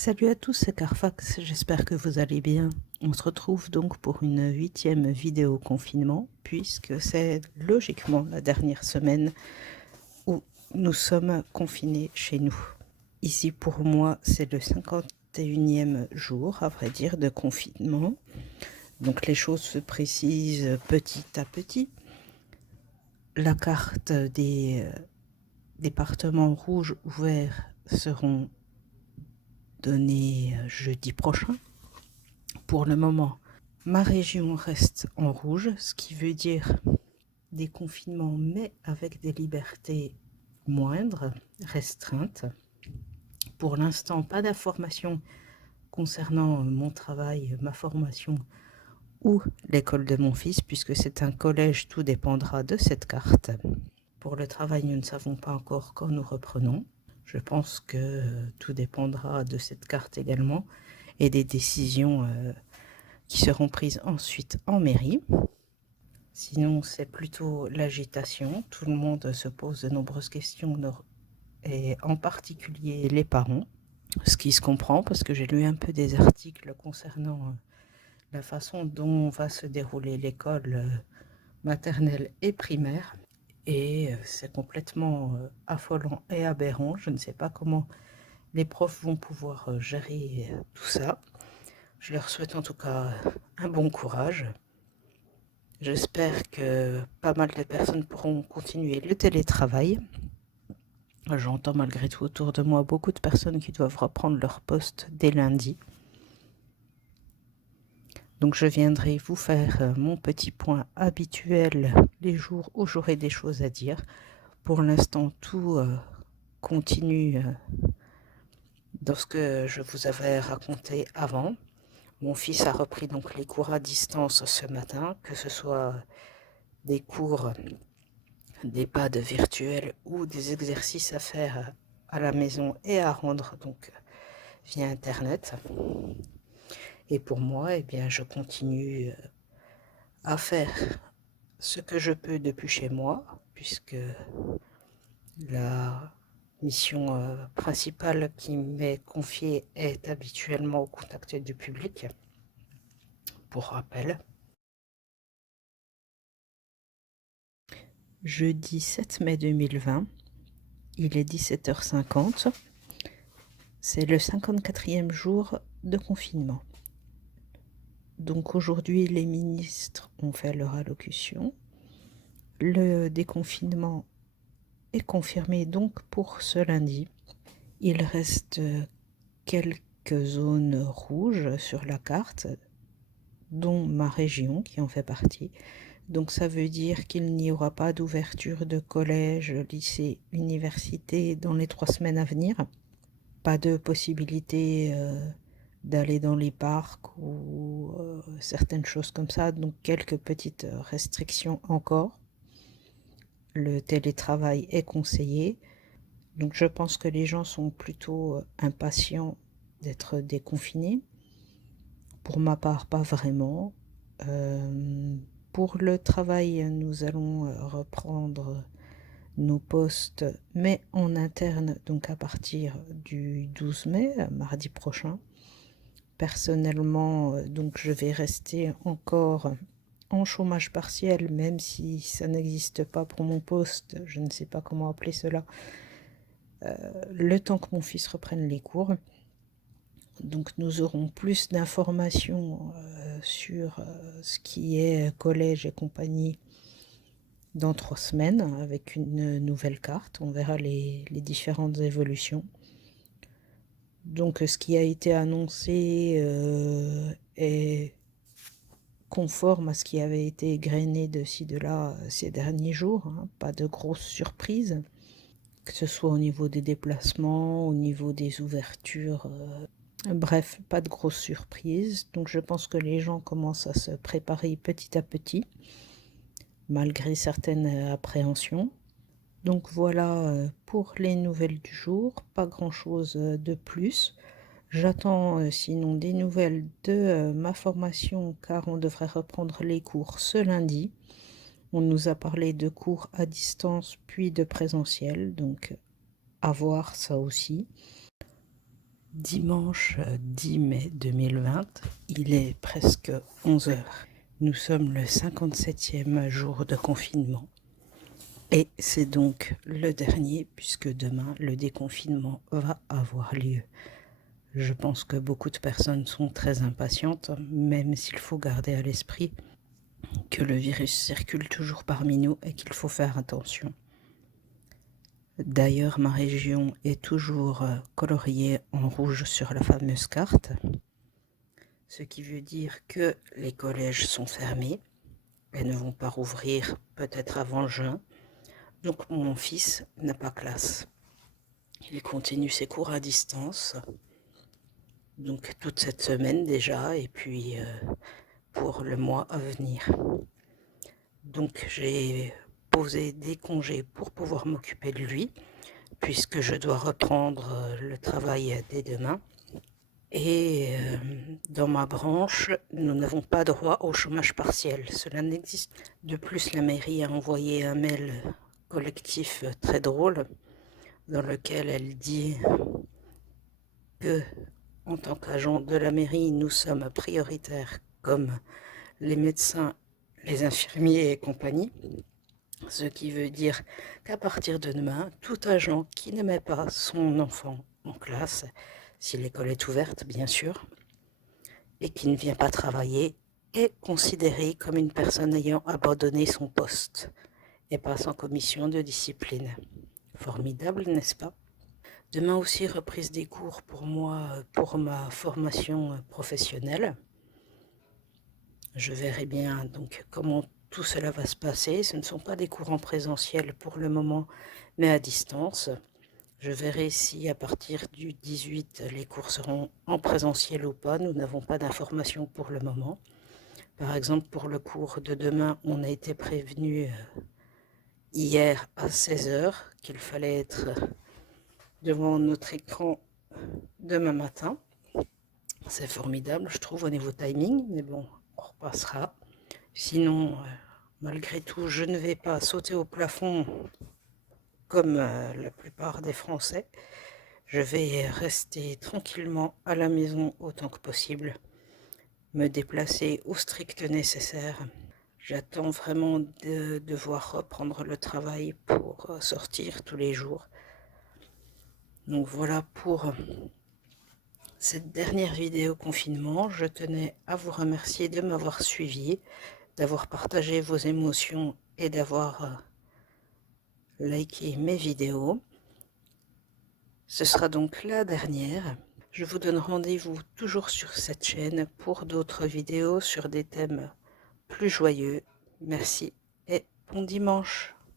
Salut à tous, c'est Carfax, j'espère que vous allez bien. On se retrouve donc pour une 8e vidéo confinement, puisque c'est logiquement la dernière semaine où nous sommes confinés chez nous. Ici pour moi, c'est le 51e jour, à vrai dire, de confinement. Donc les choses se précisent petit à petit. La carte des départements rouges ouverts seront données jeudi prochain. Pour le moment, ma région reste en rouge, ce qui veut dire des confinements, mais avec des libertés moindres, restreintes. Pour l'instant, pas d'informations concernant mon travail, ma formation ou l'école de mon fils, puisque c'est un collège, tout dépendra de cette carte. Pour le travail, nous ne savons pas encore quand nous reprenons. Je pense que tout dépendra de cette carte également et des décisions qui seront prises ensuite en mairie. Sinon, c'est plutôt l'agitation. Tout le monde se pose de nombreuses questions, et en particulier les parents. Ce qui se comprend parce que j'ai lu un peu des articles concernant la façon dont va se dérouler l'école maternelle et primaire. Et c'est complètement affolant et aberrant. Je ne sais pas comment les profs vont pouvoir gérer tout ça. Je leur souhaite en tout cas un bon courage. J'espère que pas mal de personnes pourront continuer le télétravail. J'entends malgré tout autour de moi beaucoup de personnes qui doivent reprendre leur poste dès lundi. Donc je viendrai vous faire mon petit point habituel les jours où j'aurai des choses à dire. Pour l'instant, tout continue dans ce que je vous avais raconté avant. Mon fils a repris donc les cours à distance ce matin, que ce soit des cours d'EHPAD virtuels ou des exercices à faire à la maison et à rendre donc via internet. Et pour moi, eh bien, je continue à faire ce que je peux depuis chez moi, puisque la mission principale qui m'est confiée est habituellement au contact du public. Pour rappel, jeudi 7 mai 2020, il est 17h50. C'est le 54e jour de confinement. Donc aujourd'hui, les ministres ont fait leur allocution. Le déconfinement est confirmé donc pour ce lundi. Il reste quelques zones rouges sur la carte, dont ma région qui en fait partie. Donc ça veut dire qu'il n'y aura pas d'ouverture de collège, lycée, université dans les 3 semaines à venir. Pas de possibilité d'aller dans les parcs ou certaines choses comme ça. Donc quelques petites restrictions encore. Le télétravail est conseillé. Donc je pense que les gens sont plutôt impatients d'être déconfinés. Pour ma part, pas vraiment. Pour le travail, nous allons reprendre nos postes, mais en interne, donc à partir du 12 mai, mardi prochain. Personnellement, donc je vais rester encore en chômage partiel, même si ça n'existe pas pour mon poste, je ne sais pas comment appeler cela, le temps que mon fils reprenne les cours. Donc nous aurons plus d'informations sur ce qui est collège et compagnie dans 3 semaines avec une nouvelle carte. On verra les différentes évolutions. Donc ce qui a été annoncé est conforme à ce qui avait été égrené de ci, de là ces derniers jours. Hein. Pas de grosses surprises, que ce soit au niveau des déplacements, au niveau des ouvertures. Bref, pas de grosses surprises. Donc je pense que les gens commencent à se préparer petit à petit, malgré certaines appréhensions. Donc voilà pour les nouvelles du jour. Pas grand-chose de plus. J'attends sinon des nouvelles de ma formation, car on devrait reprendre les cours ce lundi. On nous a parlé de cours à distance puis de présentiel, donc à voir ça aussi. Dimanche 10 mai 2020, il est presque 11 heures. Nous sommes le 57e jour de confinement et c'est donc le dernier puisque demain le déconfinement va avoir lieu. Je pense que beaucoup de personnes sont très impatientes, même s'il faut garder à l'esprit que le virus circule toujours parmi nous et qu'il faut faire attention. D'ailleurs, ma région est toujours coloriée en rouge sur la fameuse carte, ce qui veut dire que les collèges sont fermés et ne vont pas rouvrir peut-être avant juin. Donc mon fils n'a pas classe. Il continue ses cours à distance, donc toute cette semaine déjà, et puis pour le mois à venir. Donc j'ai posé des congés pour pouvoir m'occuper de lui, puisque je dois reprendre le travail dès demain. Et dans ma branche, nous n'avons pas droit au chômage partiel. Cela n'existe. De plus, la mairie a envoyé un mail collectif très drôle dans lequel elle dit que, en tant qu'agent de la mairie, nous sommes prioritaires comme les médecins, les infirmiers et compagnie. Ce qui veut dire qu'à partir de demain, tout agent qui ne met pas son enfant en classe, si l'école est ouverte bien sûr, et qui ne vient pas travailler, est considéré comme une personne ayant abandonné son poste et passe en commission de discipline. Formidable, n'est-ce pas? Demain aussi, reprise des cours pour moi, pour ma formation professionnelle. Je verrai bien donc comment tout cela va se passer. Ce ne sont pas des cours en présentiel pour le moment, mais à distance. Je verrai si à partir du 18, les cours seront en présentiel ou pas. Nous n'avons pas d'informations pour le moment. Par exemple, pour le cours de demain, on a été prévenu hier à 16 heures qu'il fallait être devant notre écran demain matin. C'est formidable, je trouve, au niveau timing, mais bon, on repassera. Sinon, malgré tout, je ne vais pas sauter au plafond comme la plupart des Français. Je vais rester tranquillement à la maison autant que possible, me déplacer au strict nécessaire. J'attends vraiment de devoir reprendre le travail pour sortir tous les jours. Donc voilà pour cette dernière vidéo confinement. Je tenais à vous remercier de m'avoir suivi, d'avoir partagé vos émotions et d'avoir liké mes vidéos. Ce sera donc la dernière. Je vous donne rendez-vous toujours sur cette chaîne pour d'autres vidéos sur des thèmes plus joyeux. Merci et bon dimanche.